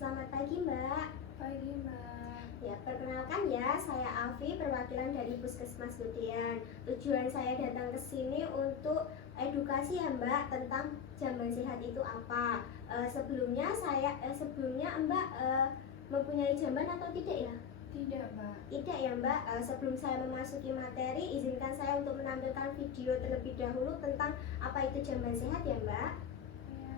Selamat pagi, Mbak. Pagi, Mbak. Ya, perkenalkan ya, saya Afi, perwakilan dari Puskesmas Ludean. Tujuan saya datang ke sini untuk edukasi ya, Mbak, tentang jamban sehat itu apa. Sebelumnya Mbak mempunyai jamban atau tidak ya? Tidak, Mbak. Tidak ya, Mbak. Sebelum saya memasuki materi, izinkan saya untuk menampilkan video terlebih dahulu tentang apa itu jamban sehat ya, Mbak. Ya.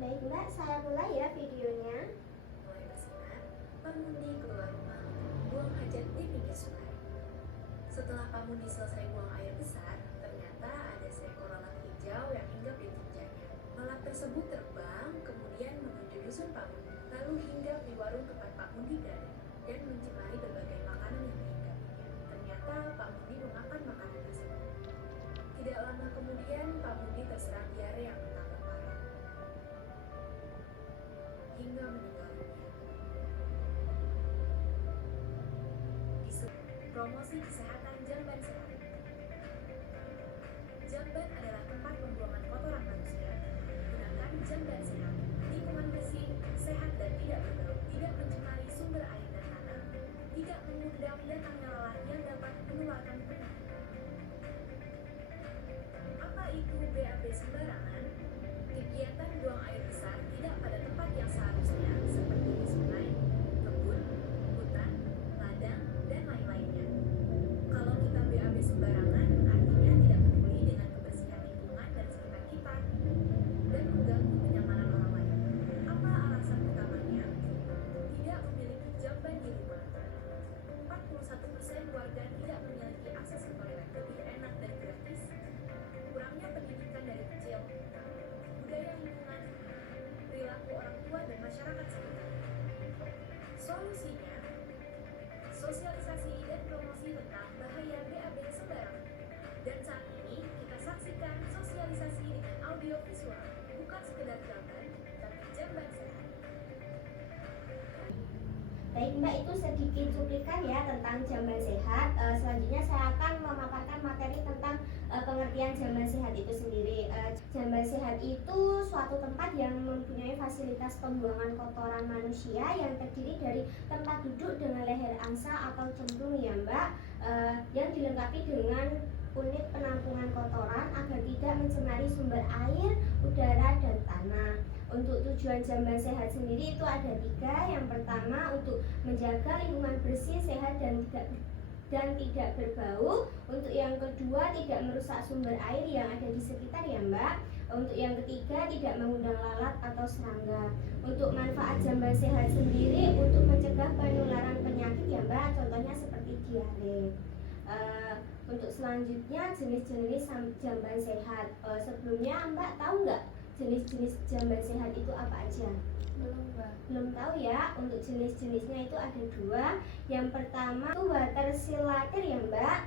Baik, Mbak, saya mulai ya videonya. Mulai bersinar, Pak Mundi keluar rumah untuk buang hajat di pinggir sungai. Setelah Pak Mundi selesai buang air besar, ternyata ada seekor lalat hijau yang hinggap di tinjanya. Lalat tersebut terbang, kemudian menuju dusun Pak Mundi, lalu hinggap di warung tempat Pak Mundi berada, dan mencemari berbagai makanan yang dihinggapinya. Ternyata Pak Mundi memakan makanan tersebut. Tidak lama kemudian, Pak Mundi terserang diare yang bertambah parah, hingga meninggal dunia. Promosi kesehatan jamban sehat. Jamban adalah tempat pembuangan kotoran manusia. Gunakan jamban sehat. Lingkungan bersih, sehat dan tidak berbau, tidak mencemari sumber air dan tanah, tidak mengundang datangnya lalat yang dapat menularkan penyakit. Apa itu BAB sembarangan? Kegiatan buang air besar tidak pada tempat yang seharusnya, seperti di sungai, kebun, hutan, ladang, dan lain-lainnya. Kalau kita BAB sembarangan, artinya tidak peduli dengan kebersihan lingkungan dan sekitar kita, dan mengganggu kenyamanan orang lain. Apa alasan utamanya? Tidak memiliki jamban di rumah. 41% warga tidak memiliki akses ke toilet lebih enak dan gratis. Kurangnya pendidikan dari kecil, budaya lingkungan, perilaku orang tua dan masyarakat sekitar. Solusinya, sosialisasi dan promosi tentang bahaya BAB sembarangan. Dan saat ini kita saksikan sosialisasi dengan audio visual, bukan sekedar jamban, tapi jamban sehat. Baik, Mbak, itu sedikit cuplikan ya tentang jamban sehat. Selanjutnya saya akan memaparkan materi tentang pengertian jamban sehat itu sendiri. Jamban sehat itu suatu tempat yang mempunyai fasilitas pembuangan kotoran manusia yang terdiri dari tempat duduk dengan leher angsa atau cemplung ya, Mbak, yang dilengkapi dengan unit penampungan kotoran agar tidak mencemari sumber air, udara, dan tanah. Untuk tujuan jamban sehat sendiri itu ada 3. Yang pertama, untuk menjaga lingkungan bersih, sehat, dan tidak berbau. Untuk yang kedua, tidak merusak sumber air yang ada di sekitar ya, Mbak. Untuk yang ketiga, tidak mengundang lalat atau serangga. Untuk manfaat jamban sehat sendiri untuk mencegah penularan penyakit ya, Mbak. Contohnya seperti diare. Untuk selanjutnya jenis-jenis jamban sehat. Sebelumnya Mbak tahu nggak jenis-jenis jamban sehat itu apa aja? Belum, Mbak. Belum tahu ya. Untuk jenis-jenisnya itu ada 2. Yang pertama itu water silater ya, Mbak.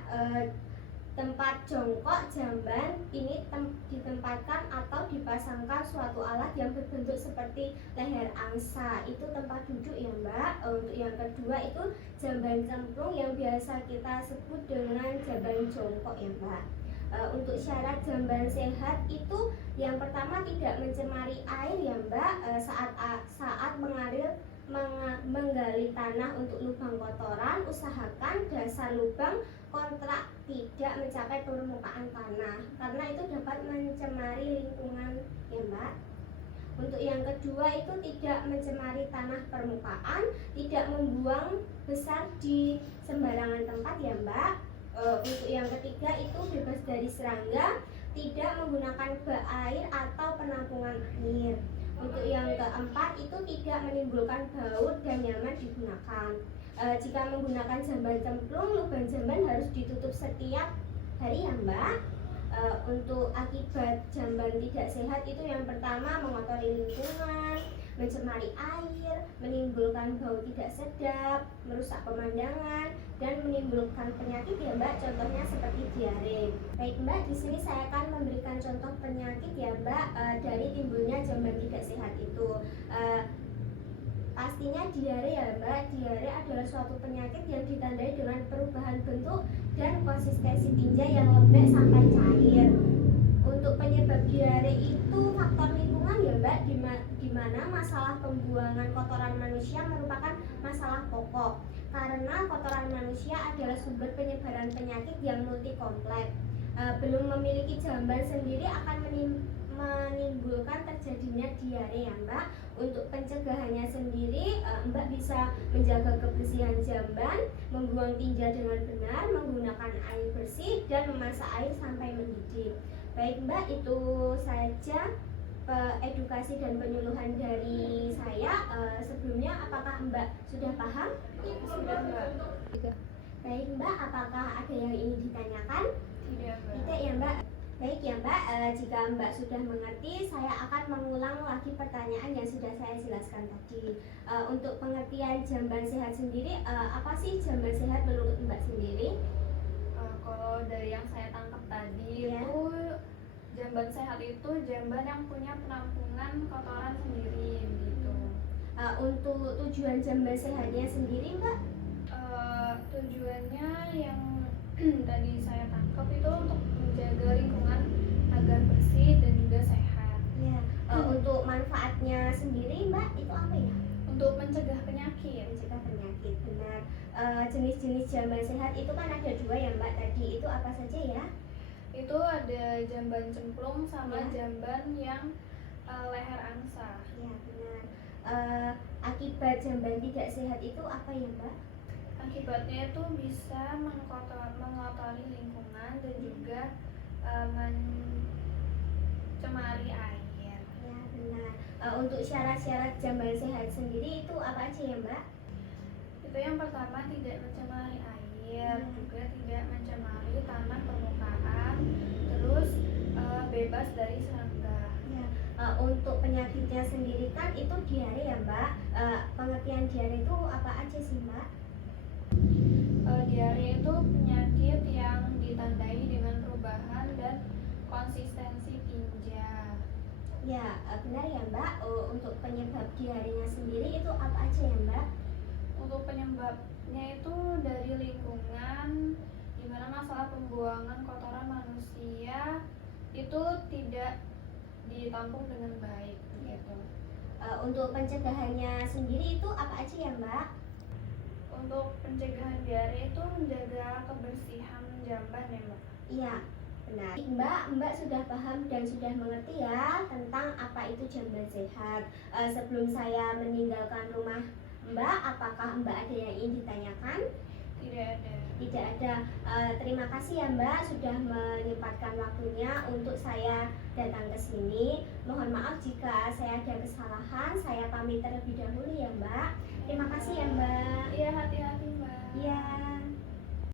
Tempat jongkok jamban ini ditempatkan atau dipasangkan suatu alat yang berbentuk seperti leher angsa. Itu tempat duduk ya, Mbak. Untuk yang kedua itu jamban cemplung yang biasa kita sebut dengan jamban jongkok ya, Mbak. Untuk syarat jamban sehat itu yang pertama tidak mencemari air ya, Mbak. Saat menggali tanah untuk lubang kotoran, usahakan dasar lubang kontrak tidak mencapai permukaan tanah karena itu dapat mencemari lingkungan ya, Mbak. Untuk yang kedua itu tidak mencemari tanah permukaan, tidak membuang besar di sembarangan tempat ya, Mbak. Untuk yang ketiga itu bebas dari serangga, tidak menggunakan bak air atau penampungan air. Untuk yang keempat itu tidak menimbulkan bau dan nyaman digunakan. Jika menggunakan jamban cemplung, lubang jamban harus ditutup setiap hari ya, Mbak. Untuk akibat jamban tidak sehat itu yang pertama mengotori lingkungan, mencemari air, menimbulkan bau tidak sedap, merusak pemandangan, dan menimbulkan penyakit ya, Mbak. Contohnya seperti diare. Baik, Mbak, di sini saya akan memberikan contoh penyakit ya, Mbak, dari timbulnya jamban tidak sehat itu. Pastinya diare ya, Mbak. Diare adalah suatu penyakit yang ditandai dengan perubahan bentuk dan konsistensi tinja yang lembek sampai cair. Untuk penyebab diare itu faktor lingkungan ya, Mbak, di mana masalah pembuangan kotoran manusia merupakan masalah pokok karena kotoran manusia adalah sumber penyebaran penyakit yang multi kompleks. Belum memiliki jamban sendiri akan menimbulkan terjadinya diare ya Mbak. Untuk pencegahannya sendiri, Mbak bisa menjaga kebersihan jamban, membuang tinja dengan benar, menggunakan air bersih, dan memasak air sampai mendidih. Baik Mbak, itu saja edukasi dan penyuluhan dari saya. Sebelumnya apakah Mbak sudah paham? Sudah, Mbak. Baik Mbak, apakah ada yang ingin ditanyakan? Tidak, Mbak. Tidak ya Mbak. Baik ya Mbak, jika Mbak sudah mengerti, saya akan mengulang lagi pertanyaan yang sudah saya jelaskan tadi. Untuk pengertian jamban sehat sendiri, apa sih jamban sehat menurut Mbak sendiri? Kalau dari yang saya tangkap tadi Ya. itu jamban sehat itu jamban yang punya penampungan kotoran sendiri gitu. Untuk tujuan jamban sehatnya sendiri Mbak? Tujuannya yang tadi saya tangkap itu untuk menjaga lingkungan agar bersih dan juga sehat. Ya. Untuk manfaatnya sendiri Mbak, itu apa ya? Untuk mencegah penyakit. Mencegah penyakit, benar. Jenis-jenis jamban sehat itu kan ada dua ya Mbak tadi, itu apa saja ya? Itu ada jamban cemplung sama Ya. jamban yang leher angsa. Ya benar. Akibat jamban tidak sehat itu apa ya Mbak? Akibatnya itu bisa mengotori lingkungan dan juga mencemari air. Ya benar. Untuk syarat-syarat jamban sehat sendiri itu apa aja ya Mbak? Itu yang pertama tidak mencemari air, Hmm. juga tidak mencemari tanah permukaan, terus bebas dari serangga. Ya. Untuk penyakitnya sendiri kan itu diare ya Mbak. Pengertian diare itu apa aja sih Mbak? Diare itu penyakit yang ditandai dengan perubahan dan konsistensi tinja. Ya benar ya Mbak. Untuk penyebab diarenya sendiri itu apa aja ya Mbak? Untuk penyebabnya itu dari lingkungan, di mana masalah pembuangan kotoran manusia itu tidak ditampung dengan baik gitu. Untuk pencegahannya sendiri itu apa aja ya Mbak? Untuk pencegahan diare itu menjaga kebersihan jamban ya Mbak. Iya, benar. Mbak sudah paham dan sudah mengerti ya tentang apa itu jamban sehat. Sebelum saya meninggalkan rumah Mbak, apakah Mbak ada yang ingin ditanyakan? Tidak ada. Tidak ada. Terima kasih ya Mbak sudah menyempatkan waktunya untuk saya datang ke sini. Mohon maaf jika saya ada kesalahan. Saya pamit terlebih dahulu ya Mbak. Terima kasih ya Mbak.